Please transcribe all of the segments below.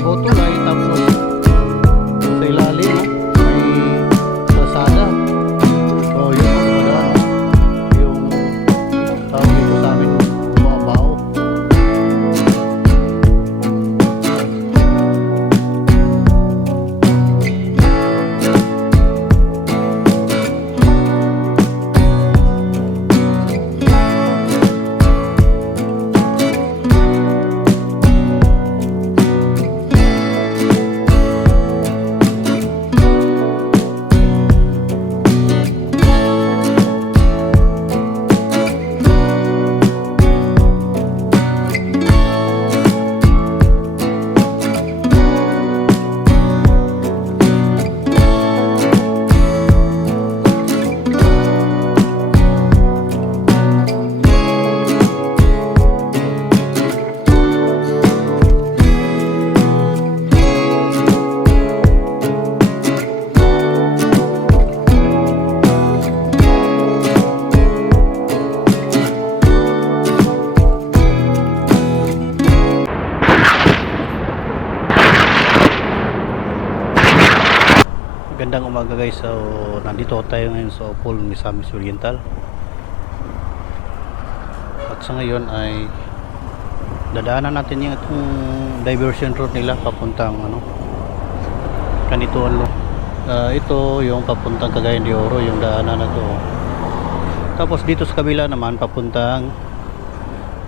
Davao Tulay, tapos sa ilalim may kalsada. So yun po kumbaga yung tawag dito sa amin Bao. Magandang umaga guys. So nandito tayo ngayon sa Opol, Misamis Oriental. At sa ngayon ay dadaanan natin yung itong diversion road nila papuntang Kanituan. Ito yung papuntang Cagayan de Oro, yung daanan na to. Tapos dito sa kabila naman papuntang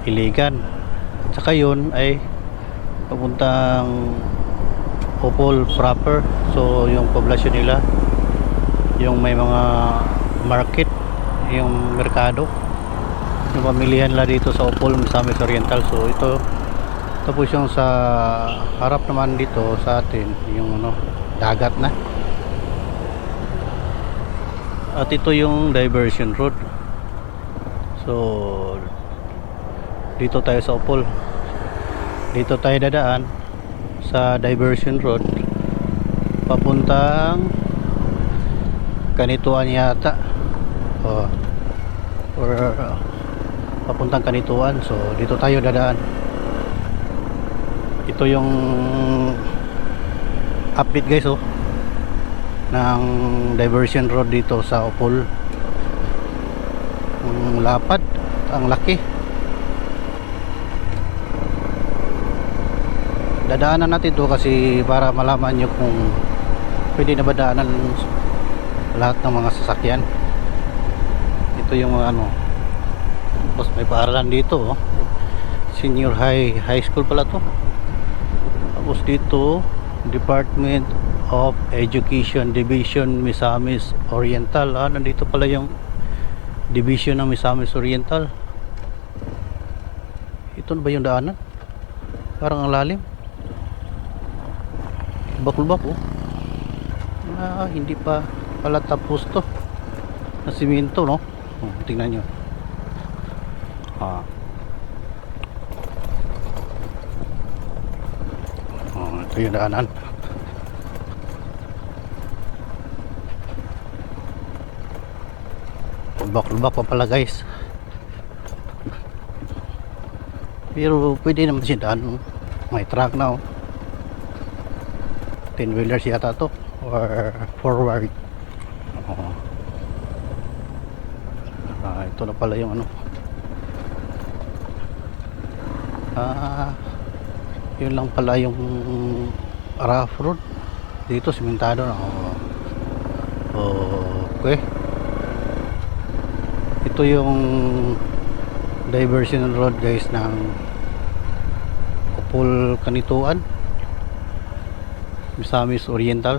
Iligan. At saka yun ay papuntang Opol proper. So yung poblasyon nila, yung may mga market, yung merkado, yung pamilihan nila dito sa Opol, Misamis Oriental. So ito tapos yung sa harap naman dito sa atin yung dagat na. At ito yung diversion road. So dito tayo sa Opol, dito tayo dadaan sa diversion road papuntang Kanituan yata, or papuntang Kanituan. So dito tayo dadaan. Ito yung update guys ng diversion road dito sa Opol. Ang lapad, ang laki. Dadaanan natin to kasi para malaman nyo kung pwede na ba daanan lahat ng mga sasakyan. Ito yung mga tapos may paaralan dito senior high school pala to. Tapos dito Department of Education Division Misamis Oriental. Nandito pala yung division ng Misamis Oriental. Ito na ba yung daanan? Parang ang lalim, lubak-lubak hindi pa pala tapos to na simento tingnan nyo. Ito yung daanan. Lubak-lubak pa pala guys, pero pwede naman siya daan. May truck na 10 wheelers yata to or forward. Ito na pala yung yun lang pala yung rough road dito, simentado na. Okay, ito yung diversion road guys ng Opol Kanituan, Misamis Oriental.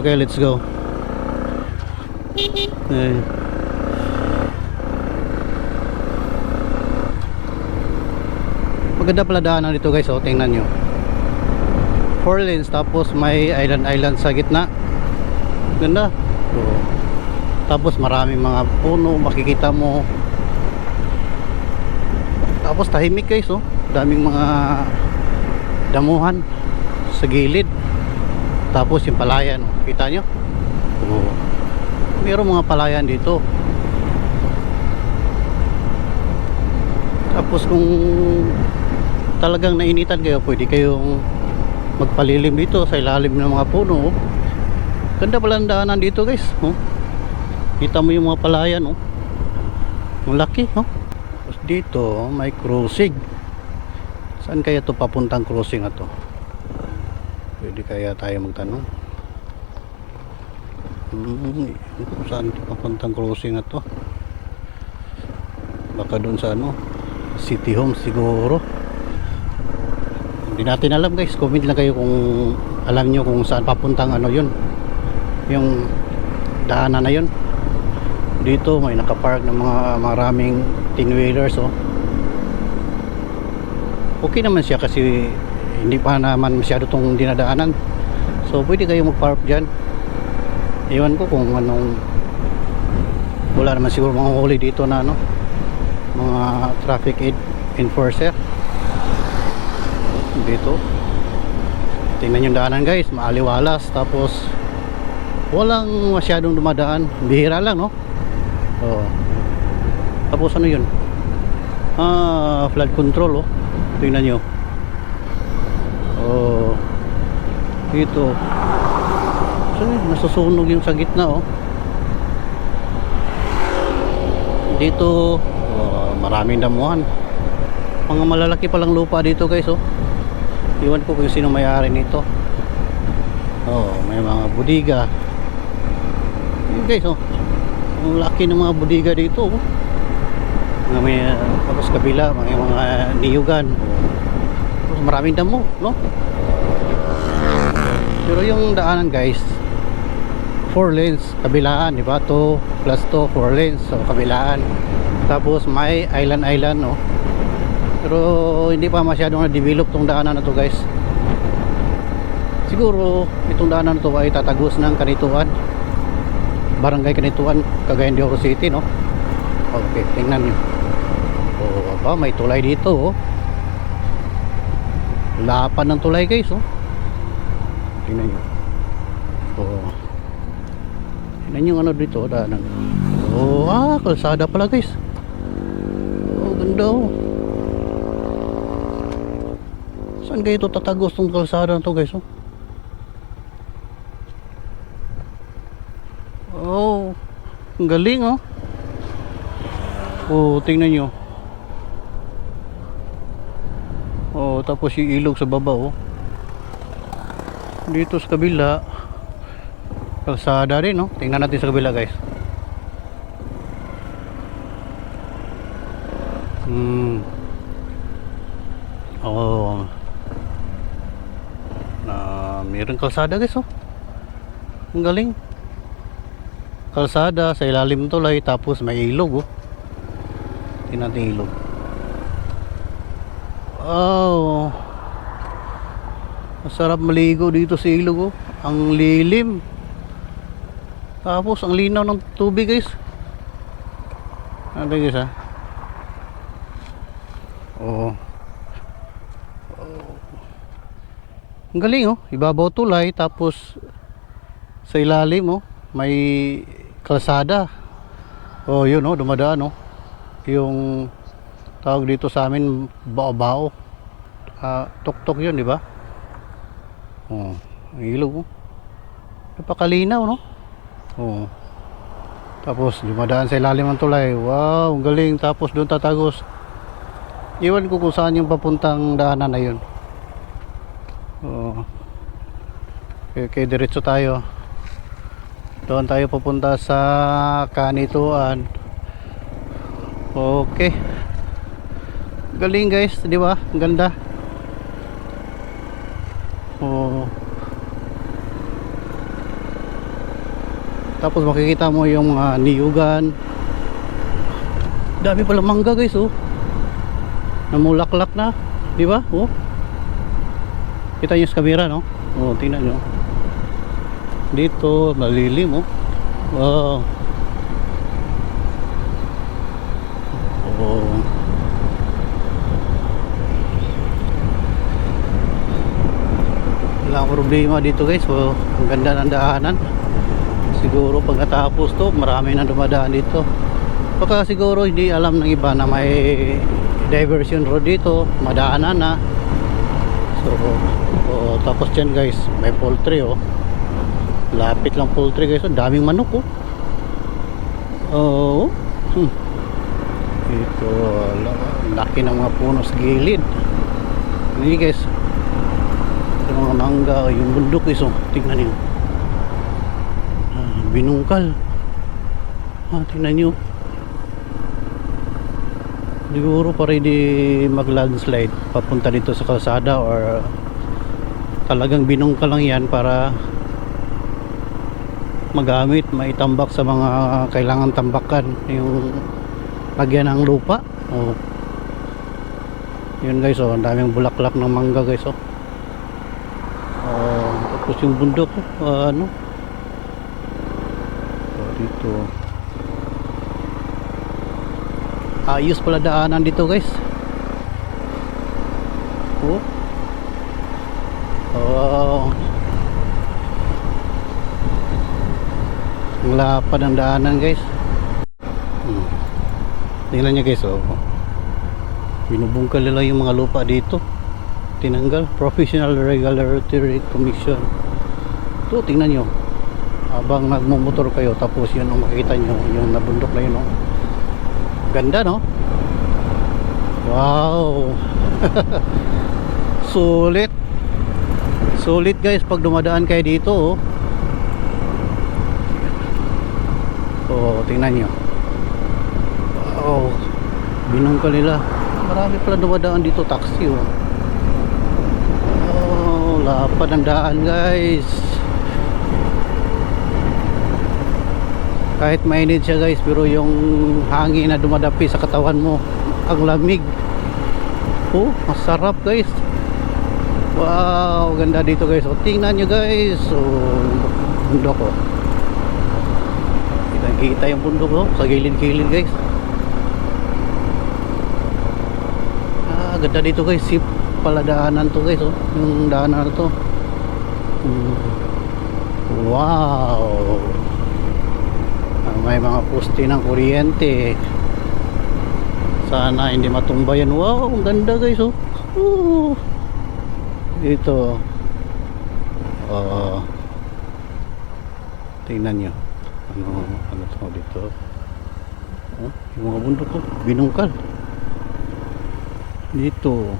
Okay, let's go. Eh. Maganda pala daanan dito guys, oh, tingnan nyo. 4 lanes, tapos may island sa gitna. Ganda. So, tapos maraming mga puno, makikita mo. Tapos tahimik guys, oh. Daming mga damuhan sa gilid. Tapos yung palayan, oh. Kita nyo? Oh. Mayroong mga palayan dito. Tapos kung talagang nainitan kayo, pwede kayong magpalilim dito sa ilalim ng mga puno, oh. Ganda pala ang daanan dito guys, oh. Kita mo yung mga palayan, oh. Ang laki, oh. Tapos dito may crossing. Saan kaya to papuntang crossing na to? Pwede kaya tayo magtanong. Saan to papuntang crossing na to? Baka doon sa ano, City Home siguro. Hindi natin alam guys. Comment lang kayo kung alam nyo kung saan papuntang ano yun, yung daanan na yun. Dito may nakapark ng mga maraming tin-wheelers, oh. Okay naman siya kasi hindi pa naman masyado tong dinadaanan. So pwede kayo mag-park dyan. Iwan ko kung anong, wala naman siguro mga huli dito na ano, mga traffic enforcer dito. Tingnan yung daanan guys, maaliwalas, tapos walang masyadong dumadaan, bihira lang, no? Oh. Tapos ano yun, flood control, oh. Tingnan nyo, oh, dito. So, nasusunog yung sa gitna, oh. Dito, oh, maraming damuhan. Mga malalaki palang lupa dito guys, oh. Iwan ko kung sino may-ari nito. Oh, may mga budiga. Yun guys, oh. Ang laki ng mga budiga dito, oh. May tapos kabila, may mga niyugan. Tapos maraming damo, no? Pero yung daanan guys, 4 lanes kabilaan, di ba? 2 plus 2, 4 lanes, so kabilaan. Tapos may island, no? Pero hindi pa masyadong na-develop tong daanan na to guys. Siguro itong daanan na to ay tatagos ng Kanituan, Barangay Kanituan, Cagayan de Oro City, no? Okay, tingnan nyo. Oh, aba, may tulay dito, oh. Lapan ng tulay guys, oh. Tingnan nyo. Oh. Tingnan nyo ano dito, daanan. Oh, kalsada pala guys. Oh, ganda, oh. Saan kayo ito tatagos tong kalsada na to guys, oh? Oh, ang galing, oh. Oh, tingnan nyo. Oh, tapos yung ilog sa baba, oh. Dito sa kabila, kalsada rin, oh. Tingnan natin sa kabila guys. Oh, mayroong kalsada guys, oh. Ang galing. Kalsada sa ilalim ng tulay, tapos may ilog, oh. Tingnan natin ilog. Oh, masarap maligo dito sa ilog, oh. Ang lilim, tapos ang linaw ng tubig guys. Ano guys, ha? Oh. Ang galing, oh. Ibabaw tulay, tapos sa ilalim, oh, may kalsada. Oh, yun, oh, dumadaan, oh. Yung tawag dito sa amin, bao-bao. Tuk-tuk yun, di ba? Oh, ang ilog, oh. Napakalinaw, no? Oh. Tapos dumadaan sa ilalim ng tulay. Wow, ang galing. Tapos doon tatagos. Iwan ko kung saan yung papuntang daanan na yun. Oh. Okay, diretso tayo. Doon tayo pupunta sa Kanituan. Okay. Galing guys, di ba? Ang ganda. Oh. Tapos makikita mo yung mga niyugan. Dami pala mangga guys, oh. Namulaklak na, di ba? Oh. Kita niyo sa camera, no? Oh, tingnan niyo. Dito malilim, oh. Wow. Oh. Wala problema dito guys. So, ang ganda ng daanan. Siguro pag natapos to, marami na dumadaan dito. Baka siguro hindi alam ng iba na may diversion road dito, madaanan na. So, tapos dyan guys, may poultry, oh. Lapit lang poultry guys, oh. Daming manok, oh. Oh. Ito, laki ng mga puno sa gilid. Hindi guys, ito mga mangga, yung bundok guys, oh. Tingnan niyo. Binungkal. Tingnan nyo. Siguro para hindi mag landslide papunta dito sa kalsada, or talagang binungkal lang yan para magamit, maitambak sa mga kailangan tambakan, yung lagyan ng lupa. Oh. Yun guys, oh, ang daming bulaklak ng mangga guys, oh. Tapos yung bundok, ano, dito ayos pala daanan dito guys. Ang lapad ng daanan guys. Tingnan nyo guys, oh. Binubungkal nila yung mga lupa dito. Tinanggal. Professional Regulatory Commission. Ito, tingnan nyo. Habang nagmumotor kayo, tapos yun ang makikita nyo, yung nabundok na yun, oh. Ganda, no? Wow. Sulit. Sulit guys pag dumadaan kayo dito, oh. Oh, tingnan nyo. Wow. Binungkal nila. Marami pala dumadaan dito, taxi, oh. Oh, lapad ang daan guys. Kahit mainit siya guys, pero yung hangin na dumadapi sa katawan mo, ang lamig. Oh, masarap guys. Wow, ganda dito guys. O, tingnan nyo guys. Oh, bundok, oh. Kita yung bundok, oh, sa gilid-gilid guys. Ganda dito guys. Sip pala daanan to guys, oh. Yung daanan na to. Wow. May mga poste ng kuryente. Sana hindi matumba yan. Wow, ang ganda guys, oh. Dito. Tingnan nyo. Ano to dito? Yung mga bundok ko, binungkal. Dito.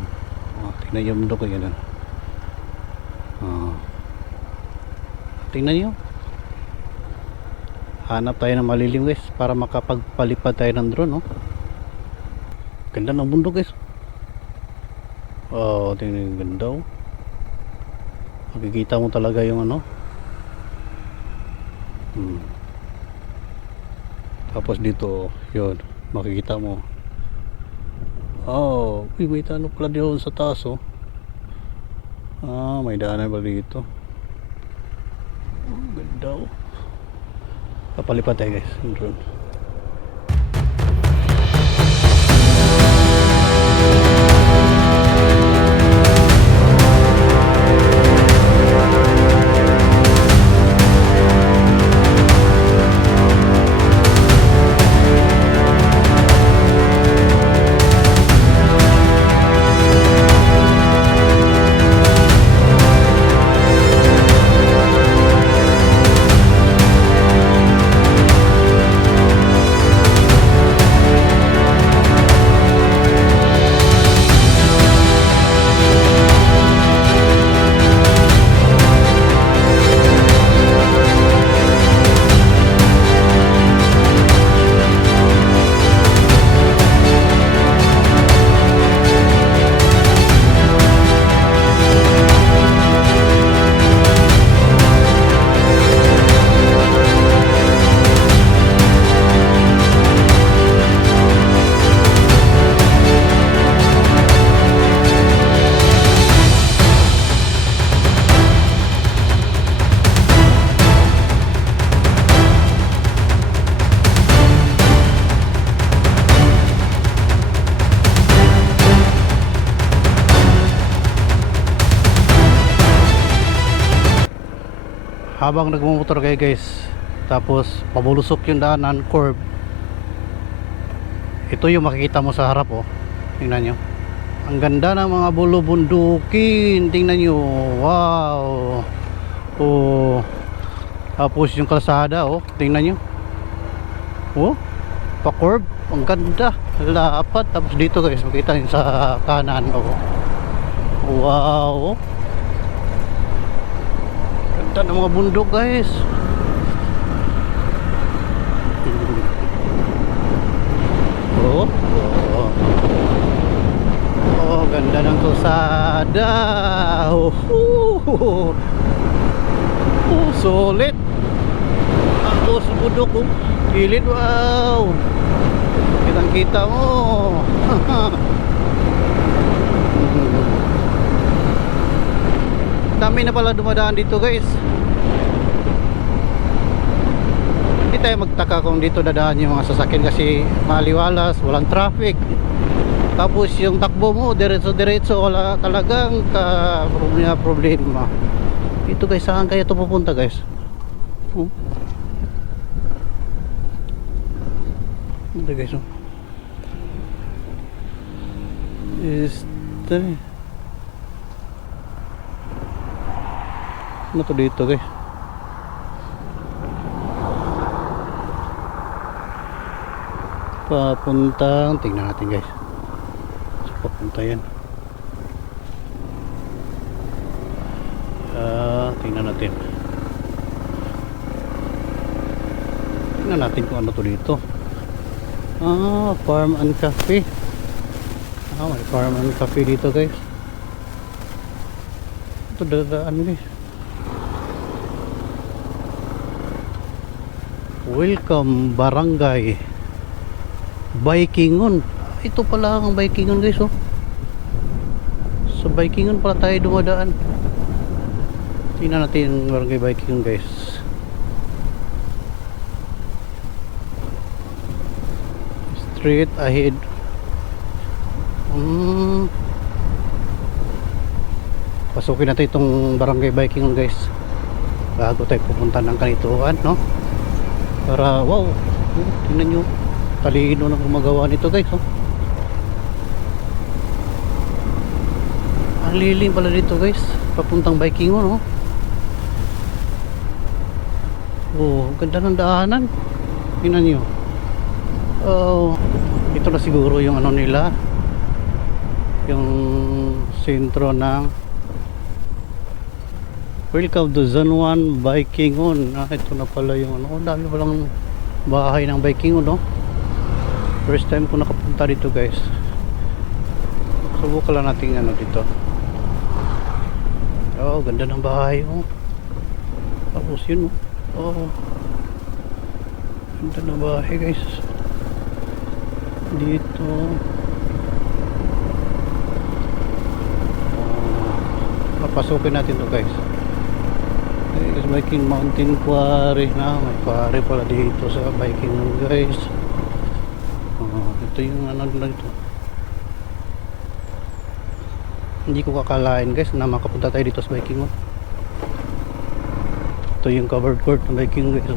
Tingnan yung bundok ko yan. Tingnan nyo. Hanap tayo ng malilim guys para makapagpalipad tayo ng drone, no? Ganda ng bundok guys. Oh, tingnan yung ganda, oh. Makikita mo talaga yung ano. Tapos dito, yun, makikita mo. Oh, may tanong pala doon sa taas, oh. May daanan pala dito. Ganda, oh. Papalipad tayo guys yung drone. habang nagmumotor kayo guys, tapos pabulusok yung daanan, curve, ito yung makikita mo sa harap oh. Tingnan nyo, ang ganda ng mga bulubundukin, tingnan nyo, wow. Oh, tapos yung kalsada oh, tingnan nyo, oh, pa curve, ang ganda, lapat. Tapos dito guys, makita nyo sa kanan oh, wow, ganda ng mga bundok guys. Oh, oh, oh, ganda ng kalsada. Oh, oh, solid. Ang tuos ng bundok oh, gilid, wow, kitang kita mo. Dami na pala dumadaan dito guys. Hindi tayo magtaka kung dito dadaan yung mga sasakyan kasi maliwalas, walang traffic. Tapos yung takbo mo diretso-diretso, wala talagang problema. Dito guys, saan kaya ito pupunta guys? Ito guys oh. Ano to dito guys? Papuntang, tingnan natin guys. So, papunta yan. Tingnan natin. Tingnan natin kung ano to dito. Farm and cafe. May farm and cafe dito guys. Ito dadaan guys. Welcome Barangay Baikingon. Ito pala ang Baikingon guys oh. Sa Baikingon pala tayo dumadaan. Tingnan natin yung Barangay Baikingon guys. Straight ahead. Pasukin natin itong Barangay Baikingon guys bago tayo pupunta ng kanituan no. Para wow, tingnan nyo, talino na gumagawa nito guys oh. Ang lilim pala dito guys, papuntang Baikingon oh. Oh, ganda ng daanan. Tingnan nyo. Oh, ito na siguro yung ano nila, yung sentro ng Welcome to Zone 1 Baikingon. Ito na pala yung ano, dami palang bahay ng Baikingon no. First time ko nakapunta dito guys. Subukan lang natin ano dito. Oh, ganda ng bahay oh. Tapos yun oh. Oh, ganda ng bahay guys. Dito papasukin natin to guys. Biking Mountain Quarry na, may quarry pala dito sa Baikingon guys. Ito yung ano lang ito. Hindi ko kakalain guys na makapunta tayo dito sa Baikingon. Ito yung covered court ng Baikingon guys.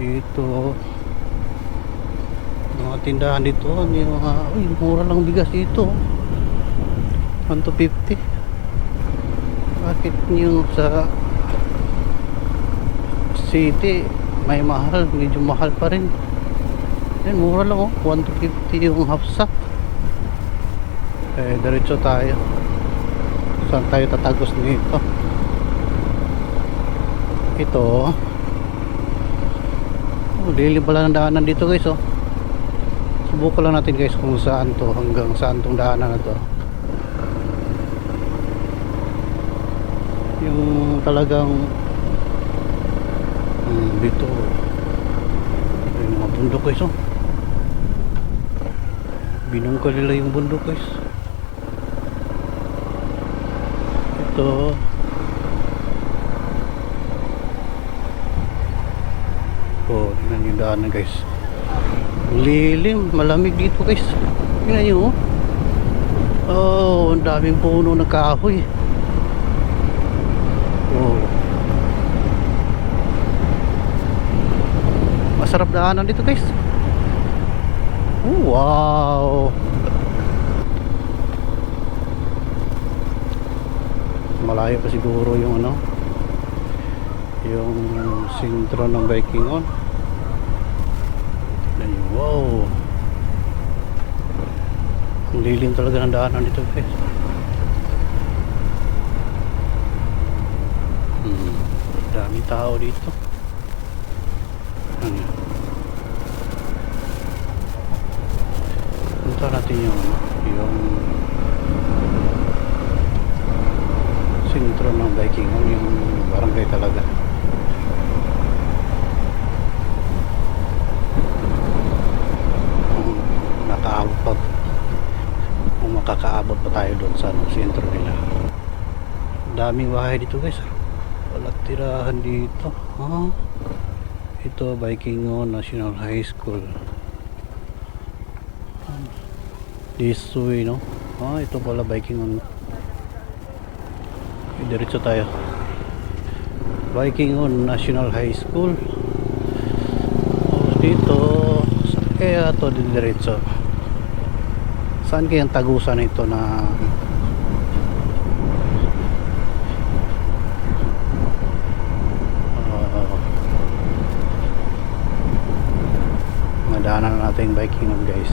Ito mga tindahan dito, may mga mura lang bigas dito. 1 to 50. Bakit yung sa city may mahal, medyo mahal pa rin. Yan, mura lang oh, 1 to 50 yung half sack. Diretso tayo. Saan tayo tatagos nito? Ito lilim pala ng daanan dito guys oh. Subukan lang natin guys kung saan to, hanggang saan tong daanan na to. Yung talagang dito yung mga bundok guys oh. Binungkal nila yung bundok guys. Ito oh, tingnan yung daanan guys. Lilim, malamig dito guys. Tingnan nyo oh. Ang daming puno ng kahoy. Oh, Napakasarap daanan dito guys. Oh, wow. Malayo pa siguro yung ano, yung sentro ng Baikingon. Tignan nyo, wow. Ang lilim talaga ng daanan dito guys. Daming tao dito. Ano yun? Punta natin yung sentro ng Baikingon, yung barangay talaga. Nakaabot pa, kung makakaabot pa tayo doon sa sentro nila. Daming bahay dito guys. Wala tirahan dito. Ito Baikingon National High School. This way, no? Ito pala Baikingon. Diretso tayo. Baikingon National High School. Dito kaya to diretso. Saan kayang tagusan ito na madaanan natin Baikingon guys.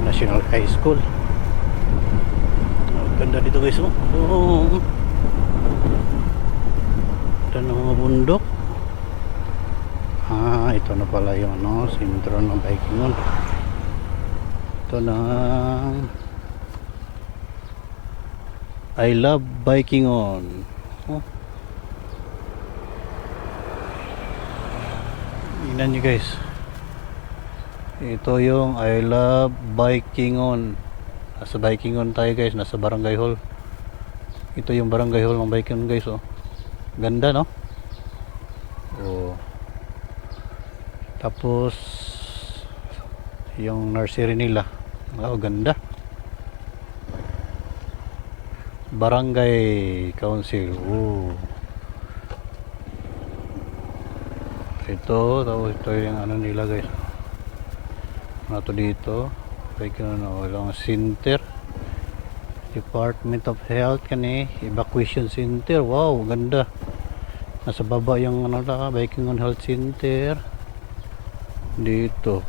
National High School. Ganda dito guys. Ganda ng mga bundok. Ito na pala yung sentro ng Baikingon. Ito na I love Baikingon. Tingnan nyo guys. Ito yung I love Baikingon. Nasa Baikingon tayo guys, nasa Barangay Hall. Ito yung Barangay Hall ng Baikingon guys. Ganda no? Tapos yung nursery nila. Ganda. Barangay Council. Ito, tapos ito yung ano nila guys. Ito dito Baikingon Center, Department of Health kani, Evacuation Center. Wow, ganda. Nasa baba yung Baikingon Health Center dito.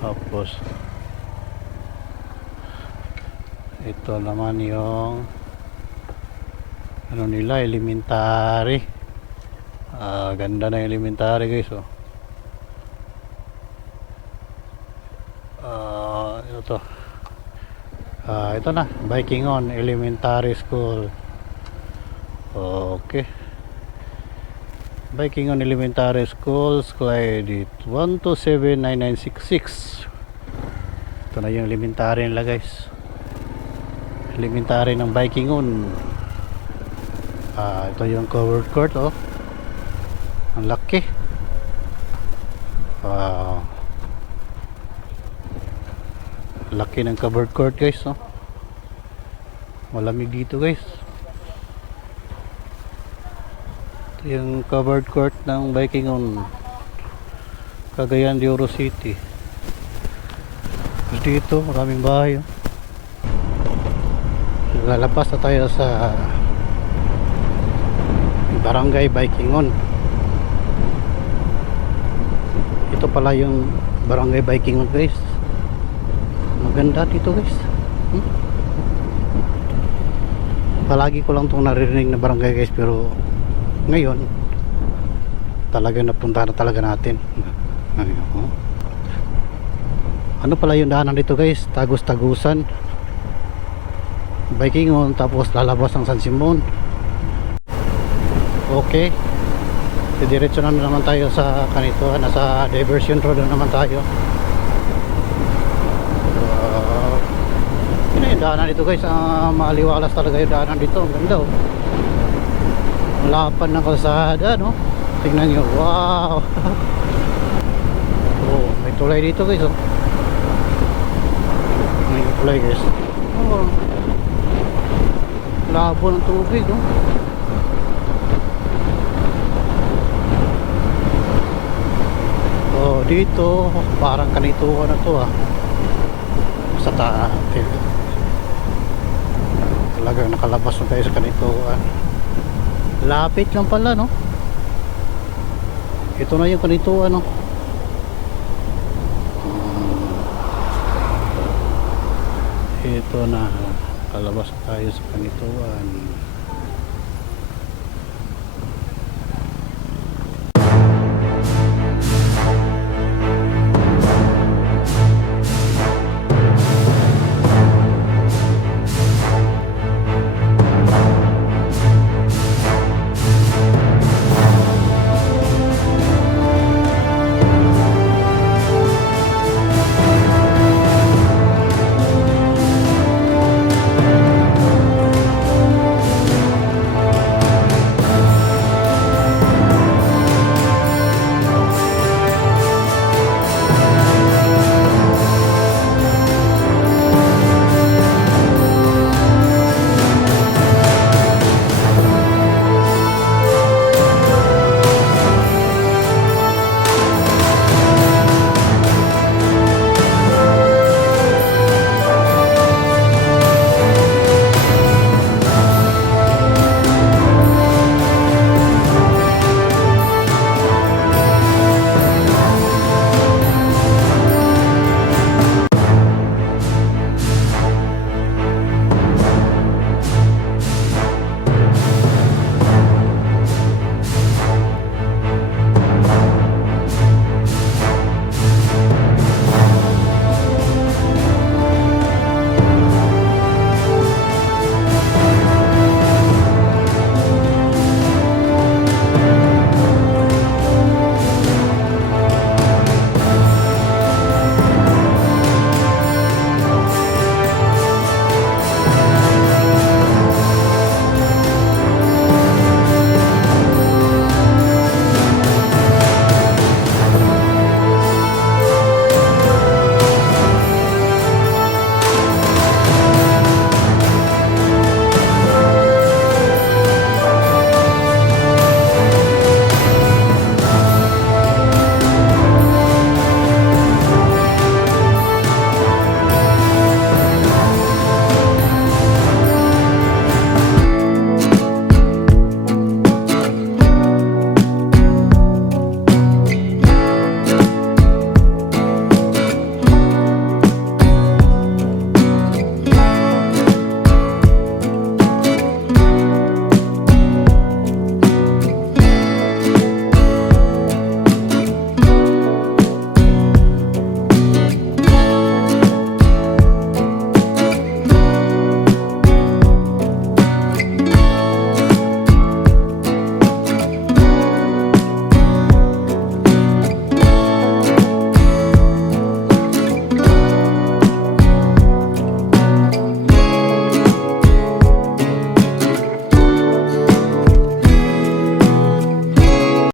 Tapos ito naman yung nila, elementary. Ganda na yung elementary guys. Ito na Baikingon Elementary School. Okay, Baikingon Elementary School, Clyde 1279966. Ito na yung elementary nila guys. Elementary ng Baikingon. Ito yung covered court. Ang laki. Laki ng covered court guys. Malamig dito guys. Ito yung covered court ng Baikingon, Cagayan de Oro City. Dito maraming bahay. Lalabas na tayo sa Barangay Baikingon. Ito pala yung Barangay Baikingon guys. Maganda dito guys. Palagi ko lang itong naririnig na barangay guys, pero ngayon talaga napunta na talaga natin. Ano pala yung daanan dito guys? Tagus-tagusan Baikingon, tapos lalabas ng San Simon. Okay, diretso na naman tayo sa kanito. Nasa diversion road na naman tayo. Yun yung daanan dito guys. Maaliwalas talaga yung daanan dito. Ang ganda lapad ng kalsada no. Tingnan nyo, wow. May tulay dito guys. May tulay guys. Labo ng tubig dito parang kanituan na to sa taas. Talagang nakalabas na tayo sa kanituan. Lapit lang pala, no? Ito na yung kanituan, no? Ito na, kalabas tayo sa kanituan.